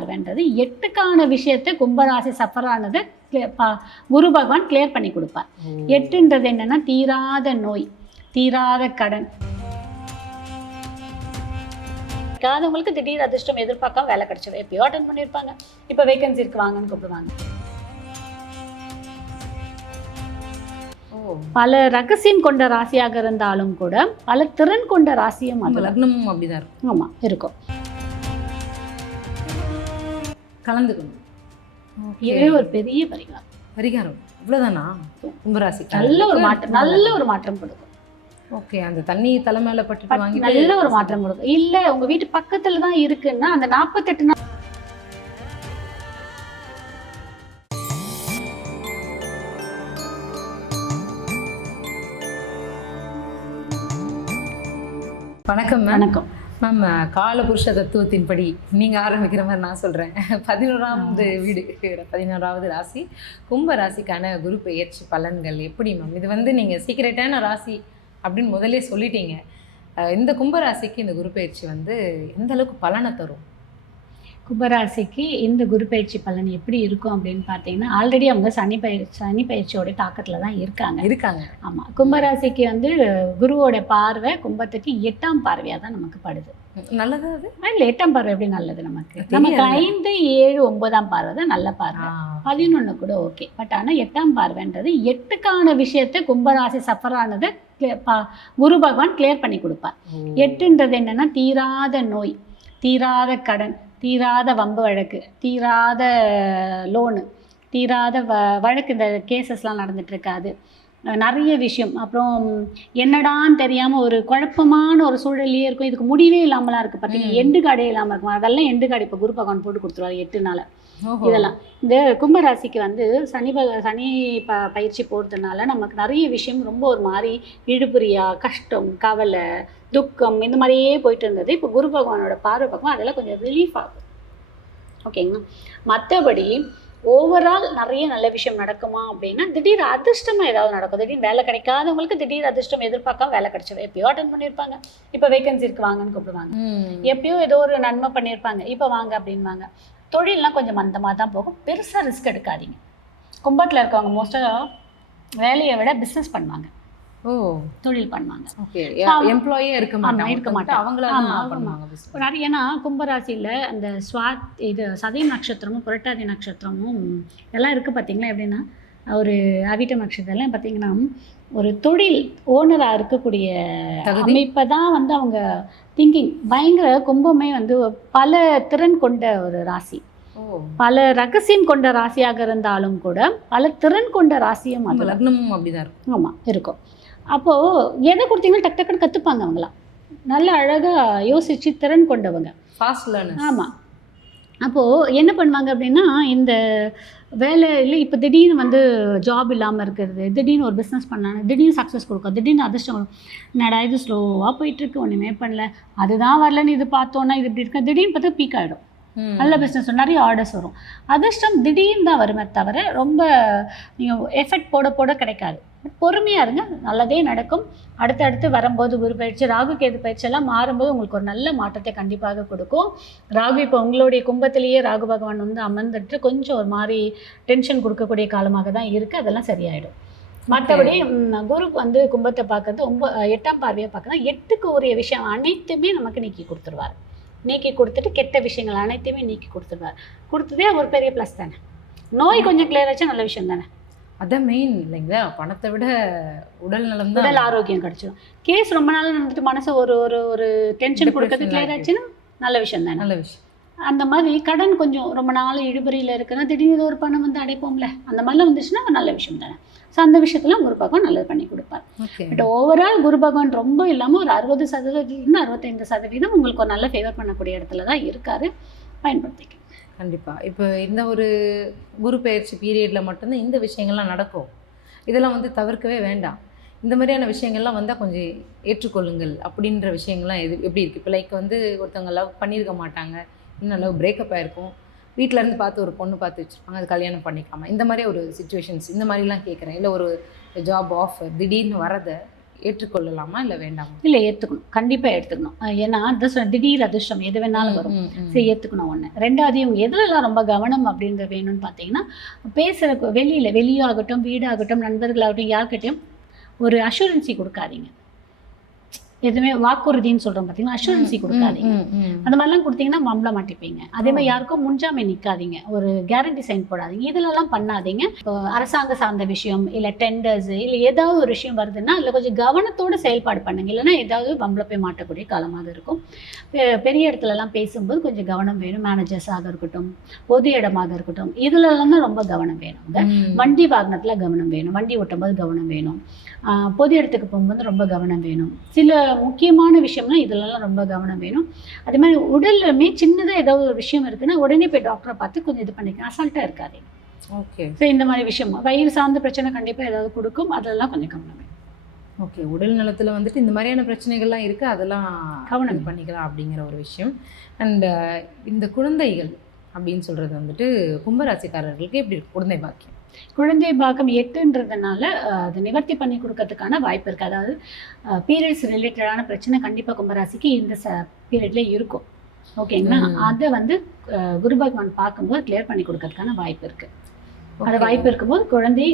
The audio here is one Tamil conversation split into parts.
பார்வைன்றது 8க்கான விஷயத்தை கும்பராசி சஃபர் ஆனது குரு பகவான் கிளியர் பண்ணி கொடுப்பார். 8ன்றது என்னன்னா தீராத நோய், தீராத கடன். உங்களுக்கு திடீர் அதிர்ஷ்டம் எதிர்பார்க்காம வேலை கிடைச்சது. எப்பயோ அட்டன் பண்ணியிருப்பாங்க, இப்போ வேகன்சி இருக்கு வாங்கன்னு கூப்பிடுவாங்க. பல ரகசியம் கொண்ட ராசியாக இருந்தாலும் கூட பல திறன் கொண்ட ராசியும் லக்னமும் அப்படிதான் இருக்கும். ஆமா இருக்கும். கலந்துக்கணும். இதுவே ஒரு பெரிய பரிகாரம் இவ்வளவுதானா? கும்பராசி நல்ல ஒரு மாற்றம் கொடுக்கும். ஓகே, அந்த தண்ணி தலைமையில பட்டு வாங்கி நல்ல ஒரு மாற்றம் கொடுக்கும். இல்ல உங்க வீட்டு பக்கத்துல தான் இருக்குன்னா அந்த 48 நாள் வணக்கம் வணக்கம் மேம். காலபுருஷ தத்துவத்தின்படி நீங்கள் ஆரம்பிக்கிற மாதிரி நான் சொல்கிறேன். 11வது வீடு, 11வது ராசி கும்ப ராசிக்கான குரு பெயர்ச்சி பலன்கள் எப்படி மேம்? இது வந்து நீங்கள் சீக்கிரட்டான ராசி அப்படின்னு முதலே சொல்லிட்டீங்க. இந்த கும்பராசிக்கு இந்த குரு பெயர்ச்சி வந்து எந்த அளவுக்கு பலனை தரும்? கும்பராசிக்கு இந்த குரு பயிற்சி பலன் எப்படி இருக்கும் அப்படின்னு பார்த்தீங்கன்னா, ஆல்ரெடி அவங்க சனி பயிற்சியோட தாக்கத்தில் தான் இருக்காங்க. ஆமாம், கும்பராசிக்கு வந்து குருவோட பார்வை கும்பத்துக்கு 8ஆம் பார்வையாக தான் நமக்கு படுது. நல்லது அது இல்லை, 8ஆம் பார்வை எப்படி நல்லது நமக்கு 5, 7, 9ஆம் பார்வை தான் நல்ல பார்வை. 11 கூட ஓகே. பட் ஆனால் 8ஆம் பார்வைன்றது 8க்கான விஷயத்தை கும்பராசி சஃபர் ஆனது குரு பகவான் கிளியர் பண்ணி கொடுப்பார். 8ன்றது என்னன்னா தீராத நோய், தீராத கடன், தீராத வம்பு வழக்கு, தீராத லோனு, தீராத வழக்கு, இந்த கேசஸ்லாம் நடந்துட்டு இருக்காது, நிறைய விஷயம். அப்புறம் என்னடான்னு தெரியாமல் ஒரு குழப்பமான ஒரு சூழலையே இருக்கும். இதுக்கு முடிவே இல்லாமலாம் இருக்குது பார்த்தீங்கன்னா, எண்டு காடே இல்லாமல் இருக்கும். அதெல்லாம் எண்டு காடு இப்போ குரு பகவான் போட்டு கொடுத்துருவாரு 8 நாள். இதெல்லாம் இந்த கும்பராசிக்கு வந்து சனி பயிற்சி போகிறதுனால நமக்கு நிறைய விஷயம் ரொம்ப ஒரு மாதிரி இழுபறியா, கஷ்டம், கவலை, துக்கம் இந்த மாதிரியே போயிட்டு இருந்தது. இப்போ குரு பகவானோட பார்வை பக்கம் அதெல்லாம் கொஞ்சம் ரிலீஃப் ஆகும். ஓகேங்களா? மற்றபடி ஓவரால் நிறைய நல்ல விஷயம் நடக்குமா அப்படின்னா, திடீர் அதிர்ஷ்டமாக ஏதாவது நடக்கும். திடீர்னு வேலை கிடைக்காதவங்களுக்கு திடீர் அதிர்ஷ்டம் எதிர்பார்க்காம வேலை கிடைச்சது. எப்பயோ அட்டன் பண்ணியிருப்பாங்க, இப்போ வேகன்சி இருக்கு வாங்கன்னு கூப்பிடுவாங்க. எப்பயோ ஏதோ ஒரு நன்மை பண்ணியிருப்பாங்க, இப்போ வாங்க அப்படின்வாங்க. தொழிலெலாம் கொஞ்சம் மந்தமாக தான் போகும். பெருசாக ரிஸ்க் எடுக்காதீங்க. கும்பத்தில் இருக்கவங்க மோஸ்ட்டாக வேலையை விட பிஸ்னஸ் பண்ணுவாங்க, தொழில் பண்ணுவாங்க. இருக்க மாட்டாங்க. ஏன்னா கும்பராசியில் அந்த சதயம் நட்சத்திரமும் புரட்டாதி நட்சத்திரமும் எல்லாம் இருக்குது பார்த்தீங்களா? எப்படின்னா ஒரு அவிட்டம் நட்சத்திரம்லாம் பார்த்தீங்கன்னா ஒரு தொழில் ஓனராக இருக்கக்கூடிய அமைப்பை தான் வந்து அவங்க திங்கிங். பயங்கர கும்பமே வந்து பல திறன் கொண்ட ஒரு ராசி, பல ரகசியம் கொண்ட ராசியாக இருந்தாலும் கூட பல திறன் கொண்ட ராசியும் லக்னமும் அப்படிதான் இருக்கும். ஆமாம் இருக்கும். அப்போது எதை கொடுத்தீங்கன்னா டக்கு டக்குன்னு கற்றுப்பாங்க. அவங்களாம் நல்ல அழகாக யோசித்து திறன் கொண்டவங்க, ஃபாஸ்ட் லேர்னர். ஆமாம். அப்போது என்ன பண்ணுவாங்க அப்படின்னா, இந்த வேலையில் இப்போ திடீர்னு வந்து ஜாப் இல்லாமல் இருக்கிறது, திடீர்னு ஒரு பிஸ்னஸ் பண்ணாங்க, திடீர்னு சக்ஸஸ் கொடுக்கும், திடீர்னு அதிர்ஷ்டம் கொடுக்கும். என்னடா இது ஸ்லோவாக போயிட்டுருக்கு, ஒன்றுமே பண்ணல, அதுதான் வரலன்னு இது பார்த்தோன்னா இது இப்படி இருக்கு, திடீர்னு பார்த்தா பீக் ஆகிடும். நல்ல பிஸ்னஸ், நிறைய ஆர்டர்ஸ் வரும். அதிர்ஷ்டம் திடீர்னு தான் வருமே தவிர ரொம்ப நீங்கள் எஃபெக்ட் போட போட கிடைக்காது. பட் பொறுமையாக இருங்க, நல்லதே நடக்கும். அடுத்தடுத்து வரும்போது குரு பயிற்சி, ராகு கேது பயிற்சியெல்லாம் மாறும்போது உங்களுக்கு ஒரு நல்ல மாற்றத்தை கண்டிப்பாக கொடுக்கும். ராகு இப்போ உங்களுடைய கும்பத்திலேயே ராகு பகவான் வந்து அமர்ந்துட்டு கொஞ்சம் ஒரு மாதிரி டென்ஷன் கொடுக்கக்கூடிய காலமாக தான் இருக்குது. அதெல்லாம் சரியாயிடும். மற்றபடி குரு வந்து கும்பத்தை பார்க்கறது 8ஆம் பார்வையை பார்க்கறது 8க்கு உரிய விஷயம் அனைத்துமே நமக்கு நீக்கி கொடுத்துருவார். நீக்கி கொடுத்துட்டு கெட்ட விஷயங்கள் அனைத்தையுமே நீக்கி கொடுத்ததே ஒரு பெரிய ப்ளஸ் தானே. நோய் கொஞ்சம் கிளியர் ஆச்சா நல்ல விஷயம் தானே. அதான் மெயின் இல்லைங்களா? பணத்தை விட உடல் நலம் தான், உடல் ஆரோக்கியம் கிடைச்சிடும். கேஸ் ரொம்ப நாள் நடந்துட்டு மனசு ஒரு ஒரு ஒரு டென்ஷன் கொடுக்கறது கிளியர் ஆச்சுன்னா நல்ல விஷயம் தானே. நல்ல விஷயம். அந்த மாதிரி கடன் கொஞ்சம் ரொம்ப நாள் இழுபறியில் இருக்குன்னா திடீர்னு ஒரு பணம் வந்து அடைப்போம்ல, அந்த மாதிரிலாம் வந்துச்சுன்னா நல்ல விஷயம் தானே. ஸோ அந்த விஷயத்தெல்லாம் குரு பகவான் நல்லது பண்ணி கொடுப்பார். பட் ஓவரால் குரு பகவான் ரொம்ப இல்லாமல் ஒரு 60% 65% உங்களுக்கு ஒரு நல்ல ஃபேவர் பண்ணக்கூடிய இடத்துல தான் இருக்காரு. பயன்படுத்திக்க கண்டிப்பாக. இப்போ இந்த ஒரு குரு பெயர்ச்சி பீரியடில் மட்டும்தான் இந்த விஷயங்கள்லாம் நடக்கும். இதெல்லாம் வந்து தவிர்க்கவே வேண்டாம். இந்த மாதிரியான விஷயங்கள்லாம் வந்தால் கொஞ்சம் ஏற்றுக்கொள்ளுங்கள் அப்படின்ற விஷயங்கள்லாம் எப்படி இருக்குது? இப்போ லைக் வந்து ஒருத்தவங்க லவ் பண்ணியிருக்க மாட்டாங்க, இன்னும் லவ் பிரேக்கப் ஆகிருக்கும், வீட்டிலேருந்து பார்த்து ஒரு பொண்ணு பார்த்து வச்சுருப்பாங்க, அது கல்யாணம் பண்ணிக்காமல், இந்த மாதிரி ஒரு சுச்சுவேஷன்ஸ் இந்த மாதிரிலாம் கேட்குறேன். இல்லை ஒரு ஜாப் ஆஃபர் திடீர்னு வரதை ஏற்றுக்கொள்ளலாமா இல்லை வேண்டாமா? இல்லை, ஏற்றுக்கணும், கண்டிப்பாக ஏற்றுக்கணும். ஏன்னா திடீர் அதிர்ஷ்டம் எது வேணாலும் வரும். சரி, ஏற்றுக்கணும் ஒன்று. ரெண்டாவது, இவங்க எதுலலாம் ரொம்ப கவனம் அப்படின்றது வேணும்னு பார்த்தீங்கன்னா, பேசுகிற வெளியாகட்டும், வீடாகட்டும், நண்பர்களாகட்டும், யார்கிட்டையும் ஒரு அஷூரன்சி கொடுக்காதீங்க. எதுவுமே வாக்குறுதின்னு சொல்கிறோம் பார்த்தீங்கன்னா, அஷூரன்சி கொடுக்காதீங்க. அந்த மாதிரிலாம் கொடுத்தீங்கன்னா மாம்பழம் மாட்டிப்பீங்க. அதே மாதிரி யாருக்கும் முன்ஜாமீன் நிற்காதீங்க, ஒரு கேரண்டி சைன் போடாதீங்க, இதிலெல்லாம் பண்ணாதீங்க. இப்போ அரசாங்க சார்ந்த விஷயம் இல்லை டெண்டர்ஸ் இல்லை ஏதாவது ஒரு விஷயம் வருதுன்னா அதில் கொஞ்சம் கவனத்தோடு செயல்பாடு பண்ணுங்க. இல்லைன்னா ஏதாவது வம்பளை போய் மாட்டக்கூடிய காலமாக இருக்கும். பெரிய இடத்துலலாம் பேசும்போது கொஞ்சம் கவனம் வேணும். மேனேஜர்ஸாக இருக்கட்டும், பொது இடமாக இருக்கட்டும், இதுலலாம் தான் ரொம்ப கவனம் வேணுங்க. வண்டி வாகனத்தில் கவனம் வேணும், வண்டி ஓட்டும்போது கவனம் வேணும், பொது இடத்துக்கு போகும்போது ரொம்ப கவனம் வேணும். சில முக்கியமான விஷயம்னா இதெல்லாம் ரொம்ப கவனம் வேணும். அதே மாதிரி உடல்லுமே சின்னதாக ஏதாவது ஒரு விஷயம் இருக்குன்னா உடனே போய் டாக்டரை பார்த்து கொஞ்சம் இது பண்ணிக்கலாம், அசால்ட்டாக இருக்காதீங்க. ஓகே. ஸோ இந்த மாதிரி விஷயம் வயிறு சார்ந்த பிரச்சனை கண்டிப்பாக ஏதாவது கொடுக்கும், அதெல்லாம் கொஞ்சம் கவனம் வேணும். ஓகே. உடல் நலத்தில் வந்துட்டு இந்த மாதிரியான பிரச்சனைகள்லாம் இருக்குது, அதெல்லாம் கவனம் பண்ணிக்கலாம் அப்படிங்கிற ஒரு விஷயம். அண்ட் இந்த குழந்தைகள் அப்படின்னு சொல்கிறது வந்துட்டு கும்பராசிக்காரர்களுக்கு எப்படி இருக்கு குழந்தை பாக்கியம்? குழந்தை பாகம் 8ன்றதுனால அதை நிவர்த்தி பண்ணி கொடுக்கறதுக்கான வாய்ப்பு இருக்குது. அதாவது பீரியட்ஸ் ரிலேட்டடான பிரச்சனை கண்டிப்பாக கும்பராசிக்கு இந்த பீரியட்ல இருக்கும். ஓகேங்களா? அதை வந்து குரு பகவான் பார்க்கும்போது கிளியர் பண்ணி கொடுக்கறதுக்கான வாய்ப்பு இருக்குது. அது வாய்ப்பு இருக்கும்போது குழந்தை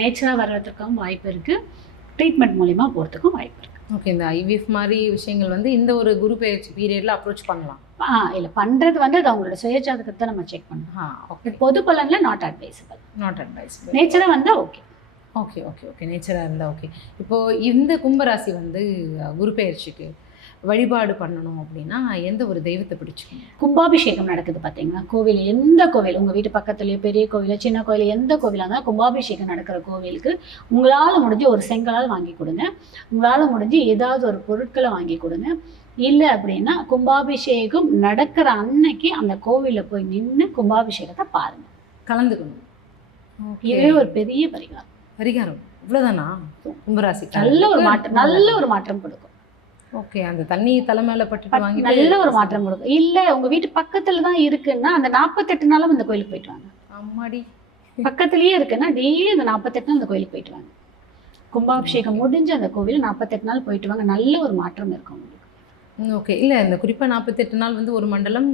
நேச்சராக வர்றதுக்கும் வாய்ப்பு இருக்குது, ட்ரீட்மெண்ட் மூலிமா போகிறதுக்கும் வாய்ப்பு இருக்குது. ஓகே. இந்த ஐவிஎஃப் மாதிரி விஷயங்கள் வந்து இந்த ஒரு குரு பெயர்ச்சி பீரியடில் அப்ரோச் பண்ணலாம்? இல்லை, பண்ணுறது வந்து அது அவங்களோட சுயஜாதகத்தை நம்ம செக் பண்ணலாம். ஓகே. பொது பலனில் நாட் அட்வைசபிள். நேச்சராக வந்தால் ஓகே. Okay okay okay. நேச்சராக இருந்தால் ஓகே. இப்போது இந்த கும்பராசி வந்து குரு பெயர்ச்சிக்கு வழிபாடு பண்ணணும் அப்படின்னா எந்த ஒரு தெய்வத்தை பிடிச்சிக்கணும்? கும்பாபிஷேகம் நடக்குது பார்த்தீங்களா, கோவில், எந்த கோவில் உங்கள் வீட்டு பக்கத்துலேயே, பெரிய கோவில், சின்ன கோவில், எந்த கோவிலாக இருந்தாலும் கும்பாபிஷேகம் நடக்கிற கோவிலுக்கு உங்களால் முடிஞ்சு ஒரு செங்கலால் வாங்கி கொடுங்க, உங்களால் முடிஞ்சு ஏதாவது ஒரு பொருட்களை வாங்கி கொடுங்க. இல்லை அப்படின்னா கும்பாபிஷேகம் நடக்கிற அன்னைக்கு அந்த கோவிலில் போய் நின்று கும்பாபிஷேகத்தை பாருங்கள், கலந்துக்கணும். இதுவே ஒரு பெரிய பரிகாரம். இவ்வளோதானா? கும்பராசி நல்ல ஒரு மாற்றம் கொடுக்கும். ஓகே. அந்த தண்ணி தலைமையில பட்டு வாங்கி நல்ல ஒரு மாற்றம் கொடுக்கும். இல்லை உங்கள் வீட்டு பக்கத்தில் தான் இருக்குன்னா அந்த 48 நாளும் அந்த கோயிலுக்கு போயிட்டு வாங்க. அம்மாடி, பக்கத்துலேயே இருக்குன்னா டெய்லி அந்த 48 நாள் அந்த கோயிலுக்கு போயிட்டு வாங்க. கும்பாபிஷேகம் முடிஞ்சு அந்த கோவில் 48 நாள் போயிட்டு வாங்க, நல்ல ஒரு மாற்றம் இருக்கும் உங்களுக்கு. ஓகே. இல்லை, இந்த குறிப்பாக 48 நாள் வந்து ஒரு மண்டலம்,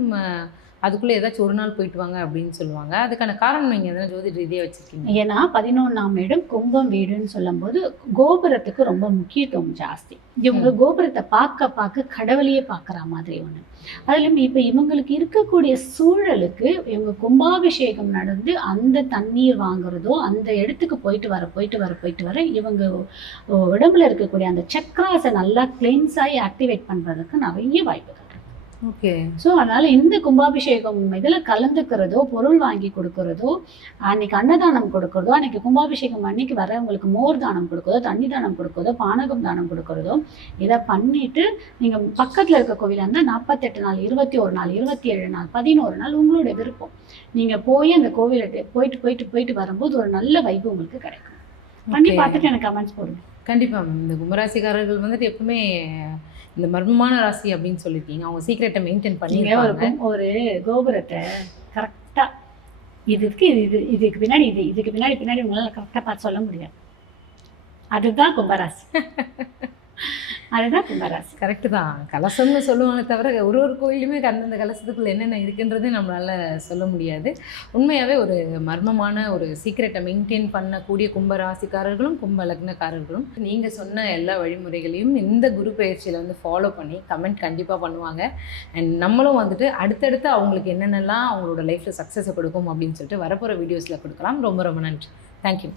அதுக்குள்ளே ஏதாச்சும் ஒரு நாள் போயிட்டு வாங்க அப்படின்னு சொல்லுவாங்க. அதுக்கான காரணம் நீங்கள் எதனா ஜோதிட ரீதியாக வச்சுருக்கீங்க? ஏன்னா 11ஆம் இடம் கும்பம் வீடுன்னு சொல்லும்போது கோபுரத்துக்கு ரொம்ப முக்கியத்துவம் ஜாஸ்தி. இவங்க கோபுரத்தை பார்க்க கடவுளையே பார்க்குற மாதிரி ஒன்று. அதுலேயும் இப்போ இவங்களுக்கு இருக்கக்கூடிய சூழலுக்கு இவங்க கும்பாபிஷேகம் நடந்து அந்த தண்ணீர் வாங்குறதோ, அந்த இடத்துக்கு போயிட்டு வர இவங்க உடம்புல இருக்கக்கூடிய அந்த சக்கராஸை நல்லா கிளென்ஸ் ஆகி ஆக்டிவேட் பண்ணுறதுக்கு நிறைய வாய்ப்புகள். ஓகே. ஸோ அதனால் இந்த கும்பாபிஷேகம் இதில் கலந்துக்கிறதோ, பொருள் வாங்கி கொடுக்கறதோ, அன்னைக்கு அன்னதானம் கொடுக்கறதோ, அன்னைக்கு கும்பாபிஷேகம் அன்னைக்கு வரவங்களுக்கு மோர் தானம் கொடுக்கறதோ, தண்ணி தானம் கொடுக்கறதோ, பானகம் தானம் கொடுக்கறதோ, இதை பண்ணிவிட்டு நீங்கள் பக்கத்தில் இருக்க கோவிலாக இருந்தால் 48 நாள், 21 நாள், 27 நாள், 11 நாள் உங்களோட விருப்பம். நீங்கள் போய் அந்த கோவிலை போயிட்டு வரும்போது ஒரு நல்ல வைப்பு உங்களுக்கு கிடைக்கும். பண்ணி பார்த்துட்டு எனக்கு கமெண்ட்ஸ் போடுங்க. கண்டிப்பாக மேம். இந்த கும்பராசிக்காரர்கள் வந்துட்டு எப்பவுமே இந்த மர்மமான ராசி அப்படின்னு சொல்லியிருக்கீங்க, அவங்க சீக்ரெட்டை மெயின்டைன் பண்ணி ஒரு கோபுரத்தை கரெக்டாக இதுக்கு பின்னாடி உங்களால் கரெக்டாக பார்த்து சொல்ல முடியாது. அதுதான் கும்பராசி. அதுதான் கும்பராசி. கரெக்டு தான். கலசம்னு சொல்லுவாங்க தவிர ஒரு கோயிலுமே அந்தந்த கலசத்துக்குள்ள என்னென்ன இருக்குன்றது நம்மளால் சொல்ல முடியாது. உண்மையாகவே ஒரு மர்மமான ஒரு சீக்ரெட்டை மெயின்டைன் பண்ணக்கூடிய கும்பராசிக்காரர்களும் கும்ப லக்னக்காரர்களும் நீங்கள் சொன்ன எல்லா வழிமுறைகளையும் இந்த குரு பயிற்சியில் வந்து ஃபாலோ பண்ணி கமெண்ட் கண்டிப்பாக பண்ணுவாங்க. அண்ட் நம்மளும் வந்துட்டு அடுத்தடுத்து அவங்களுக்கு என்னென்னலாம் அவங்களோட லைஃப்பில் சக்ஸஸை கொடுக்கும் அப்படின்னு சொல்லிட்டு வரப்போகிற வீடியோஸில் கொடுக்கலாம். ரொம்ப ரொம்ப நன்றி. தேங்க்யூ.